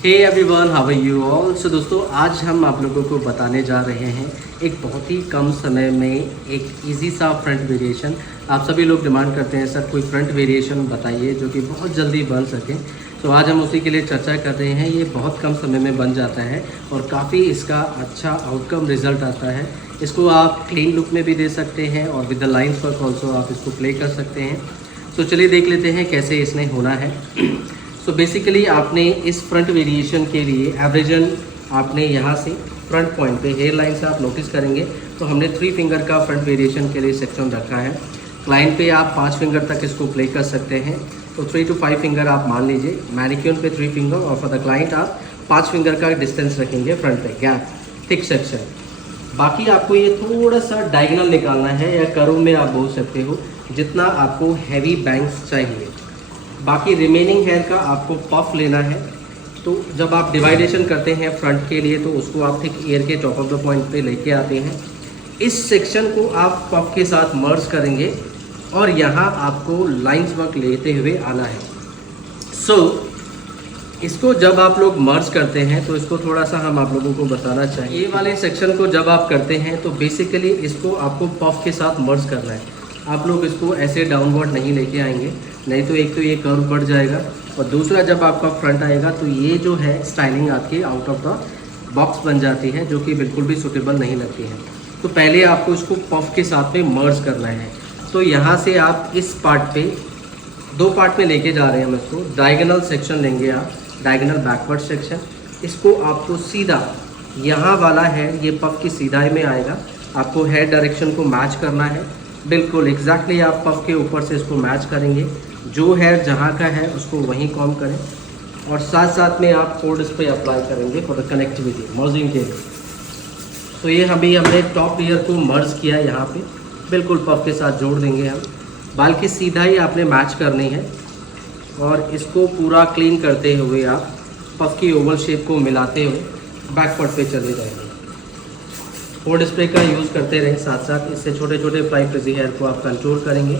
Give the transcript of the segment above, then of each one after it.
Hey everyone, how are you all. So दोस्तों, आज हम आप लोगों को बताने जा रहे हैं एक बहुत ही कम समय में एक इजी सा फ्रंट वेरिएशन। आप सभी लोग डिमांड करते हैं सर कोई फ्रंट वेरिएशन बताइए जो कि बहुत जल्दी बन सके। तो आज हम उसी के लिए चर्चा कर रहे हैं। ये बहुत कम समय में बन जाता है और काफ़ी इसका अच्छा आउटकम रिजल्ट आता है। इसको आप क्लीन लुक में भी दे सकते हैं और with the lines work also आप इसको प्ले कर सकते हैं। तो चलिए देख लेते हैं कैसे इसने होना है। सो बेसिकली आपने इस फ्रंट वेरिएशन के लिए एवरेजन आपने यहाँ से फ्रंट पॉइंट पे हेयर लाइन से आप नोटिस करेंगे तो हमने 3 फिंगर का फ्रंट वेरिएशन के लिए सेक्शन रखा है। क्लाइंट पे आप 5 फिंगर तक इसको प्ले कर सकते हैं, तो 3 to 5 फिंगर आप मान लीजिए। मैनिक्यून पे 3 फिंगर और फॉर द क्लाइंट आप 5 फिंगर का डिस्टेंस रखेंगे फ्रंट पे, गैप थिक सेक्शन। बाकी आपको ये थोड़ा सा डायगोनल निकालना है या कर्व में आप बोल सकते हो, जितना आपको हैवी बैंग्स चाहिए। बाकी रिमेनिंग हेयर का आपको पफ लेना है। तो जब आप डिवाइडेशन करते हैं फ्रंट के लिए तो उसको आप ठीक ईयर के टॉप ऑफ द पॉइंट पे लेके आते हैं। इस सेक्शन को आप पफ के साथ मर्ज करेंगे और यहाँ आपको लाइंस वर्क लेते हुए आना है। सो इसको जब आप लोग मर्ज करते हैं तो इसको थोड़ा सा हम आप लोगों को बताना चाहिए। ये वाले सेक्शन को जब आप करते हैं तो बेसिकली इसको आपको पफ के साथ मर्ज करना है। आप लोग इसको ऐसे डाउनवर्ड नहीं लेके आएंगे, नहीं तो एक तो ये कर्व बढ़ जाएगा और दूसरा जब आपका फ्रंट आएगा तो ये जो है स्टाइलिंग आपकी आउट ऑफ द बॉक्स बन जाती है, जो कि बिल्कुल भी सूटेबल नहीं लगती है। तो पहले आपको इसको पफ के साथ में मर्ज करना है। तो यहाँ से आप इस पार्ट पे 2 पार्ट में लेके जा रहे हैं हम इसको। डायगोनल सेक्शन लेंगे आप, डायगोनल बैकवर्ड सेक्शन। इसको आपको सीधा यहाँ वाला है ये पफ की सीधाई में आएगा। आपको हेयर डायरेक्शन को मैच करना है, बिल्कुल एग्जैक्टली आप पफ के ऊपर से इसको मैच करेंगे। जो हेयर जहाँ का है उसको वहीं कॉम करें और साथ साथ में आप फोल्ड इस पर अप्लाई करेंगे फॉर द कनेक्टिविटी मर्जिंग के लिए। तो ये हमने टॉप ईयर को मर्ज किया है, यहाँ पे बिल्कुल पफ के साथ जोड़ देंगे हम। बाल की सीधा ही आपने मैच करनी है और इसको पूरा क्लीन करते हुए आप पफ की ओवल शेप को मिलाते हुए बैकवर्ड पे चले जाएंगे। फोल्ड स्प्रे का यूज़ करते रहें साथ साथ, इससे छोटे छोटे फ्लाई फ्रिजी हेयर को आप कंट्रोल करेंगे।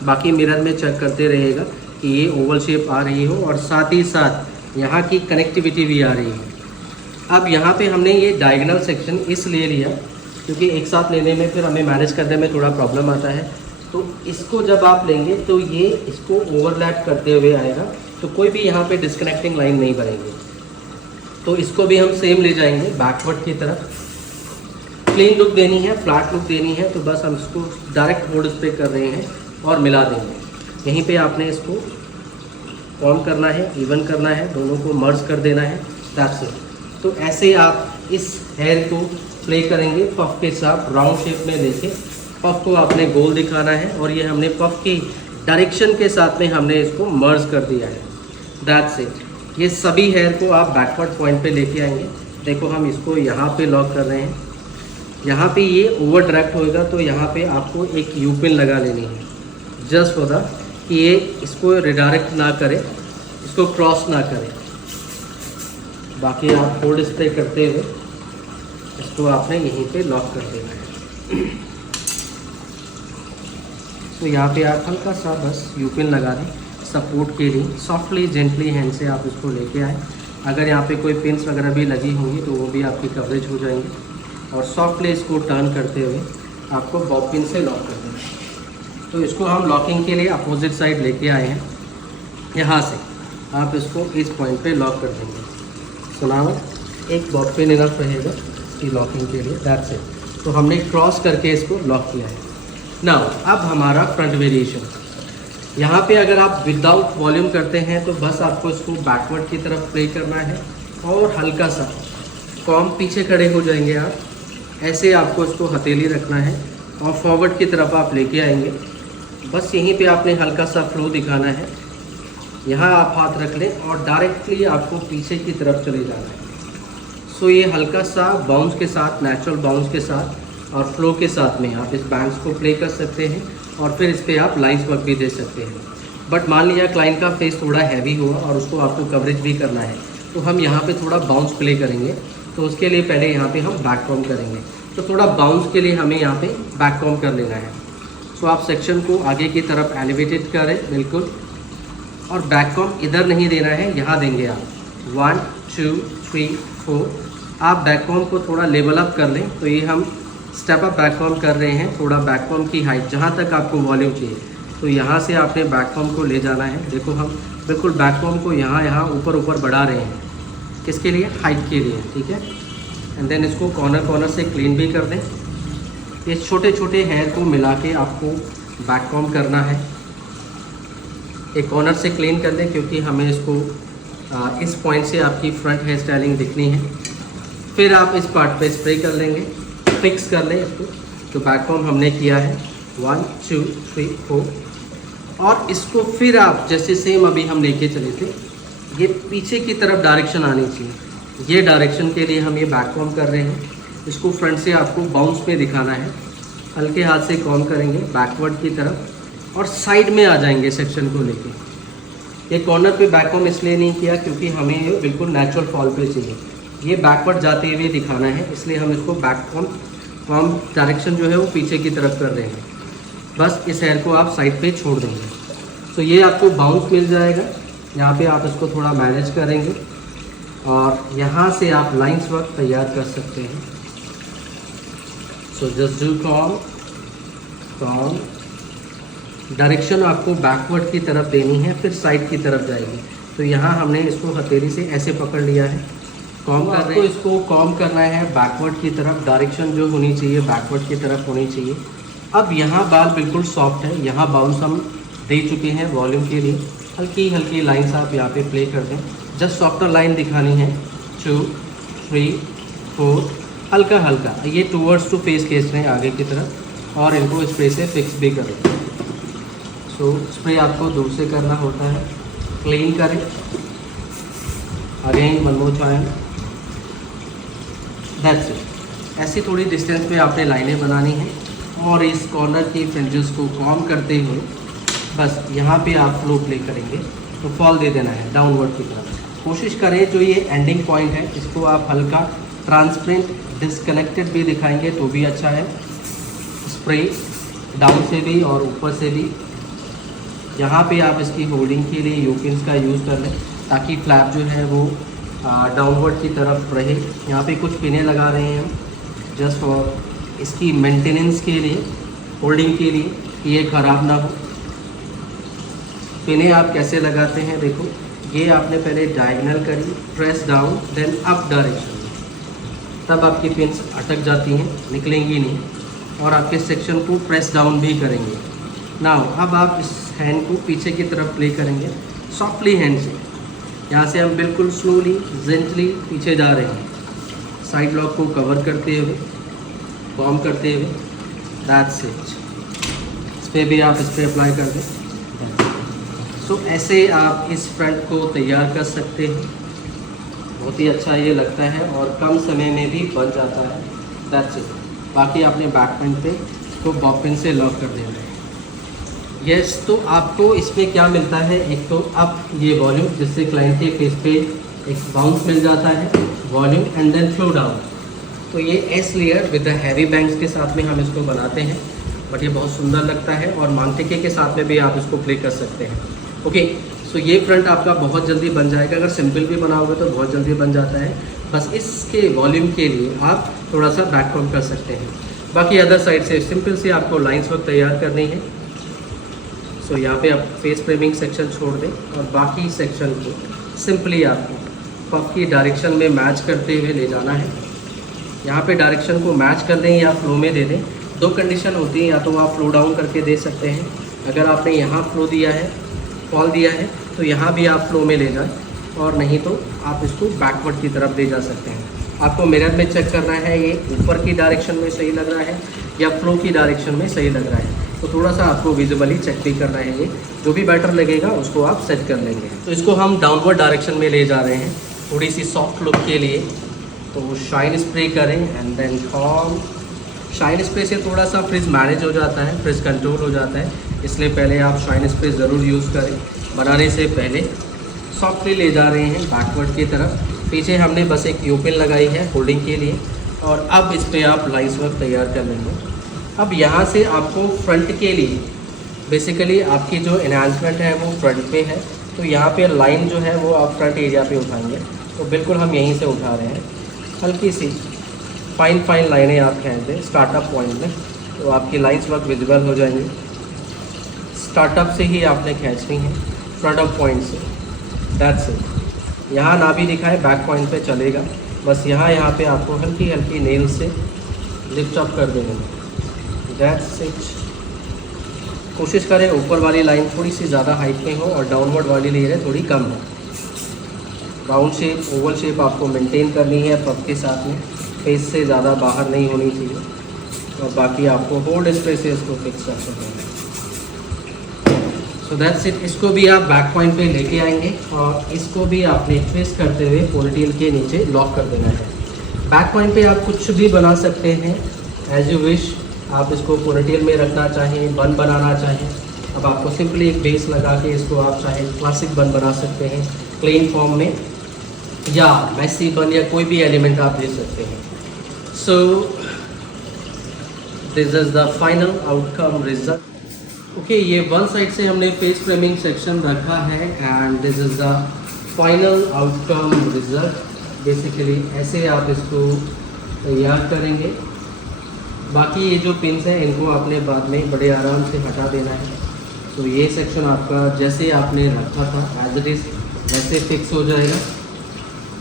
बाकी मिरर में चेक करते रहिएगा कि ये ओवल शेप आ रही हो और साथ ही साथ यहाँ की कनेक्टिविटी भी आ रही है। अब यहाँ पे हमने ये डायगोनल सेक्शन इसलिए लिया क्योंकि एक साथ लेने में फिर हमें मैनेज करने में थोड़ा प्रॉब्लम आता है। तो इसको जब आप लेंगे तो ये इसको ओवरलैप करते हुए आएगा, तो कोई भी यहाँ पे डिस्कनेक्टिंग लाइन नहीं बनेगी। तो इसको भी हम सेम ले जाएंगे बैकवर्ड की तरफ। क्लीन लुक देनी है, फ्लैट लुक देनी है, तो बस हम इसको डायरेक्ट फोल्ड स्प्रे कर रहे हैं और मिला देंगे। यहीं पे आपने इसको फॉर्म करना है, इवन करना है, दोनों को मर्ज कर देना है, दैट्स इट। तो ऐसे आप इस हेयर को प्ले करेंगे पफ के साथ राउंड शेप में लेके। पफ को आपने गोल दिखाना है और ये हमने पफ की डायरेक्शन के साथ में हमने इसको मर्ज कर दिया है, दैट्स इट। ये सभी हेयर को आप बैकवर्ड पॉइंट पे लेके आएंगे। देखो हम इसको यहाँ पे लॉक कर रहे हैं, यहाँ पे ये ओवर डायरेक्ट होएगा तो यहाँ पे आपको एक यू पिन लगा लेनी है, जस्ट फॉर द कि ये इसको रिडायरेक्ट ना करे, इसको क्रॉस ना करे। बाकी आप फोल्ड स्प्रे करते हुए इसको आपने यहीं पे लॉक कर देना है। तो यहाँ पे आप हल्का सा बस यू पिन लगा दें सपोर्ट के लिए। सॉफ्टली जेंटली हैंड से आप इसको लेके आए। अगर यहाँ पे कोई पिन्स वगैरह भी लगी होंगी तो वो भी आपकी कवरेज हो जाएंगी। और सॉफ्टली इसको टर्न करते हुए आपको बॉब पिन से लॉक कर देना है। तो इसको हम लॉकिंग के लिए अपोजिट साइड लेके आए हैं। यहाँ से आप इसको इस पॉइंट पे लॉक कर देंगे। सुनाओ, एक बॉब पिन इनफ रहेगा इसकी लॉकिंग के लिए, दैट्स इट। तो हमने क्रॉस करके इसको लॉक किया है। नाउ अब हमारा फ्रंट वेरिएशन, यहाँ पे अगर आप विदाउट वॉल्यूम करते हैं तो बस आपको इसको बैकवर्ड की तरफ प्ले करना है और हल्का सा कॉम पीछे खड़े हो जाएंगे आप। ऐसे आपको इसको हथेली रखना है और फॉरवर्ड की तरफ आप लेके आएंगे। बस यहीं पे आपने हल्का सा फ्लो दिखाना है। यहाँ आप हाथ रख लें और डायरेक्टली आपको पीछे की तरफ चले जाना है। सो ये हल्का सा बाउंस के साथ, नेचुरल बाउंस के साथ और फ्लो के साथ में आप इस बैंड्स को प्ले कर सकते हैं और फिर इस पर आप लाइन्स वर्क भी दे सकते हैं। बट मान लिया क्लाइंट का फेस थोड़ा हैवी हुआ और उसको आपको कवरेज भी करना है, तो हम यहाँ पे थोड़ा बाउंस प्ले करेंगे। तो उसके लिए पहले यहाँ पे हम बैक कॉम करेंगे। तो थोड़ा बाउंस के लिए हमें यहाँ पे बैक कॉम कर लेना है। सो आप सेक्शन को आगे की तरफ एलिवेटेड करें बिल्कुल, और बैक कॉम इधर नहीं देना है, यहाँ देंगे आप 1 2 3 4। आप बैककॉम को थोड़ा लेवल अप कर लें, तो ये हम स्टेप अप बैककॉम कर रहे हैं। थोड़ा बैककॉम की हाइट जहाँ तक आपको वॉल्यूम चाहिए, तो यहाँ से आपने बैककॉम को ले जाना है। देखो हम बिल्कुल बैककॉम को यहाँ ऊपर बढ़ा रहे हैं, किसके लिए? हाइट के लिए, ठीक है। एंड देन इसको कॉर्नर से क्लीन भी कर दें। ये छोटे छोटे हेयर को मिला के आपको बैककॉम करना है। एक कॉर्नर से क्लीन कर दें, क्योंकि हमें इसको इस पॉइंट से आपकी फ्रंट हेयर स्टाइलिंग दिखनी है। फिर आप इस पार्ट पे स्प्रे कर लेंगे, फिक्स कर लें इसको। तो बैककॉम हमने किया है 1 2 3 4। और इसको फिर आप जैसे सेम अभी हम लेके चले थे, ये पीछे की तरफ डायरेक्शन आनी चाहिए। ये डायरेक्शन के लिए हम ये बैककॉम कर रहे हैं। इसको फ्रंट से आपको बाउंस पे दिखाना है। हल्के हाथ से कॉम करेंगे बैकवर्ड की तरफ और साइड में आ जाएंगे सेक्शन को लेके। ये कॉर्नर पे बैककॉम इसलिए नहीं किया क्योंकि हमें ये बिल्कुल नेचुरल फॉल पे चाहिए। ये बैकवर्ड जाते हुए दिखाना है, इसलिए हम इसको बैककॉम डायरेक्शन जो है वो पीछे की तरफ कर रहे हैं। बस इस हेयर को आप साइड पे छोड़ देंगे, तो ये आपको बाउंस मिल जाएगा। यहाँ पे आप इसको थोड़ा मैनेज करेंगे और यहाँ से आप लाइंस वर्क तैयार कर सकते हैं। So just do com. Direction आपको बैकवर्ड की तरफ देनी है, फिर साइड की तरफ जाएगी। तो यहाँ हमने इसको हथेली से ऐसे पकड़ लिया है, कॉम कर रहे हैं। इसको कॉम करना है बैकवर्ड की तरफ। डायरेक्शन जो होनी चाहिए बैकवर्ड की तरफ होनी चाहिए। अब यहाँ बाल बिल्कुल सॉफ्ट है, यहाँ बाउंस हम दे चुके हैं वॉल्यूम के लिए। हल्की हल्की लाइंस आप यहाँ पे प्ले कर दें, जस्ट सॉफ्टर लाइन दिखानी है। 2 3 4, हल्का हल्का ये टूवर्ड्स टू फेस खींच रहे हैं आगे की तरफ, और इनको स्प्रे से फिक्स भी करें। सो स्प्रे आपको दूर से करना होता है। क्लीन करें, again one more time, that's it. ऐसी थोड़ी डिस्टेंस में आपने लाइनें बनानी हैं और इस कॉर्नर की फ्रिंजेस को कॉम करते हुए बस यहाँ पे आप फ्लो प्ले करेंगे, तो फॉल दे देना है डाउनवर्ड की तरफ। कोशिश करें जो ये एंडिंग पॉइंट है इसको आप हल्का ट्रांसपेरेंट डिस्कनेक्टेड भी दिखाएंगे तो भी अच्छा है। स्प्रे डाउन से भी और ऊपर से भी। यहाँ पे आप इसकी होल्डिंग के लिए यूपिन्स का यूज़ कर लें, ताकि फ्लैप जो है वो डाउनवर्ड की तरफ रहे। यहाँ पे कुछ पिनें लगा रहे हैं हम जस्ट और इसकी मेंटेनेंस के लिए, होल्डिंग के लिए, कि ये ख़राब ना हो। पिनें आप कैसे लगाते हैं, देखो ये आपने पहले डायगोनल करी, press down, then up direction, तब आपकी पिन्स अटक जाती हैं, निकलेंगी नहीं, और आपके सेक्शन को प्रेस डाउन भी करेंगे। नाउ अब आप इस हैंड को पीछे की तरफ प्ले करेंगे सॉफ्टली हैंड से। यहाँ से हम बिल्कुल स्लोली जेंटली पीछे जा रहे हैं, साइड लॉक को कवर करते हुए, कॉम करते हुए। That's it. इस पर भी आप स्प्रे अप्लाई कर दें। सो ऐसे आप इस फ्रंट को तैयार कर सकते हैं। बहुत ही अच्छा ये लगता है और कम समय में भी बन जाता है। That's it. बाकी आपने बैक पिन पे इसको बॉब पिन से लॉक कर देना है। यस, तो आपको इसमें क्या मिलता है, एक तो अप ये वॉल्यूम, जिससे क्लाइंट के फेस पे एक बाउंस मिल जाता है, volume, and then flow down. तो ये S layer with the heavy bangs के साथ में हम इसको बनाते हैं, बट ये बहुत सुंदर लगता है और मांगटिके के साथ में भी आप इसको प्ले कर सकते हैं। ओके, सो ये फ्रंट आपका बहुत जल्दी बन जाएगा। अगर सिंपल भी बनाओगे तो बहुत जल्दी बन जाता है। बस इसके वॉल्यूम के लिए आप थोड़ा सा बैक कॉम कर सकते हैं। बाकी अदर साइड से सिंपल से आपको लाइंस वर्क तैयार करनी है। सो यहाँ पे आप फेस फ्रेमिंग सेक्शन छोड़ दें और बाकी सेक्शन को सिंपली आपको पफ की डायरेक्शन में मैच करते हुए ले जाना है। यहाँ पे डायरेक्शन को मैच कर दें या फ्लो में दे दें। दो कंडीशन होती है, या तो आप फ्लो डाउन करके दे सकते हैं, अगर आपने यहाँ फ्लो दिया है, फॉल दिया है, तो यहाँ भी आप फ्लो में ले जाएं, और नहीं तो आप इसको बैकवर्ड की तरफ ले जा सकते हैं। आपको मिरर में चेक करना है ये ऊपर की डायरेक्शन में सही लग रहा है या फ्लो की डायरेक्शन में सही लग रहा है, तो थोड़ा सा आपको विजुअली चेक भी करना है। ये जो भी बेटर लगेगा उसको आप सेट कर लेंगे। तो इसको हम डाउनवर्ड डायरेक्शन में ले जा रहे हैं थोड़ी सी सॉफ्ट लुक के लिए। तो शाइन स्प्रे करें and then comb. Shine spray से थोड़ा सा फ्रिज मैनेज हो जाता है, फ्रिज कंट्रोल हो जाता है, इसलिए पहले आप शाइन स्प्रे ज़रूर यूज़ करें। बनाने से पहले सॉफ्टली ले जा रहे हैं बैकवर्ड की तरफ। पीछे हमने बस एक यूपिन लगाई है होल्डिंग के लिए, और अब इस पर आप लाइंस वर्क तैयार कर लेंगे। अब यहाँ से आपको फ्रंट के लिए बेसिकली आपकी जो एनहांसमेंट है वो फ्रंट पे है, तो यहाँ पे लाइन जो है वो आप फ्रंट एरिया पे उठाएंगे। तो बिल्कुल हम यहीं से उठा रहे हैं। हल्की सी फाइन लाइनें आप खींच दें स्टार्टअप पॉइंट में, तो आपकी लाइन्स वक्त विजिबल हो जाएंगी। स्टार्टअप से ही आपने खींचनी है, फ्रंट ऑफ पॉइंट से। That's it. यहाँ ना भी दिखाए बैक पॉइंट पे चलेगा, बस यहाँ पे आपको हल्की नेल से लिफ्ट अप कर देंगे। That's it. कोशिश करें ऊपर वाली लाइन थोड़ी सी ज़्यादा हाइट में हो और डाउनवर्ड वाली लेयर थोड़ी कम हो। राउंड शेप, ओवल शेप आपको मेंटेन करनी है पफ के साथ में, फेस से ज़्यादा बाहर नहीं होनी चाहिए। और बाकी आपको होल्ड स्पेसेस को फिक्स कर सकते हैं। So that's it. इसको भी आप बैक पॉइंट पे लेके आएंगे और इसको भी आपने ट्विस्ट करते हुए पोनीटेल के नीचे लॉक कर देना है। बैक पॉइंट पे आप कुछ भी बना सकते हैं एज यू विश। आप इसको पोनीटेल में रखना चाहें, बन बनाना चाहें, अब आपको सिंपली एक बेस लगा के इसको आप चाहे क्लासिक बन बना सकते हैं प्लेन फॉर्म में, या मैसी बन, या कोई भी एलिमेंट आप दे सकते हैं। So this is the final outcome result. Okay, ये वन साइड से हमने फेस फ्रेमिंग सेक्शन रखा है and this is the final outcome result. Basically ऐसे आप इसको तैयार करेंगे। बाकी ये जो पिन्स हैं इनको आपने बाद में बड़े आराम से हटा देना है। तो ये सेक्शन आपका जैसे आपने रखा था एज इट इज़ वैसे फिक्स हो जाएगा।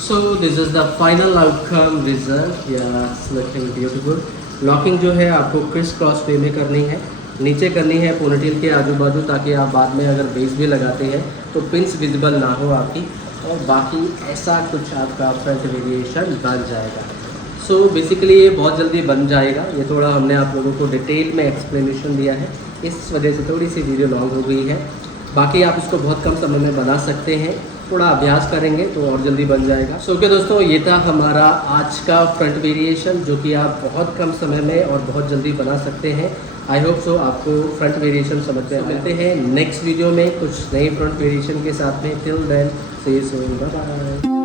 So this is the final outcome result. Yes, looking beautiful. Locking जो है आपको क्रिस क्रॉस वे में करनी है, नीचे करनी है पोनीटेल के आजू बाजू, ताकि आप बाद में अगर बेस भी लगाते हैं तो पिंस विजिबल ना हो आपकी। और बाकी ऐसा कुछ आपका फ्रंट वेरिएशन बन जाएगा। सो बेसिकली ये बहुत जल्दी बन जाएगा। ये थोड़ा हमने आप लोगों को डिटेल में एक्सप्लेनेशन दिया है, इस वजह से थोड़ी सी वीडियो लॉन्ग हो गई है। बाकी आप इसको बहुत कम समय में बना सकते हैं, थोड़ा अभ्यास करेंगे तो और जल्दी बन जाएगा। सो ओके दोस्तों, ये था हमारा आज का फ्रंट वेरिएशन जो कि आप बहुत कम समय में और बहुत जल्दी बना सकते हैं। आई होप सो आपको फ्रंट वेरिएशन समझ में। मिलते हैं नेक्स्ट वीडियो में कुछ नए फ्रंट वेरिएशन के साथ में। Till then, see you soon, bye bye.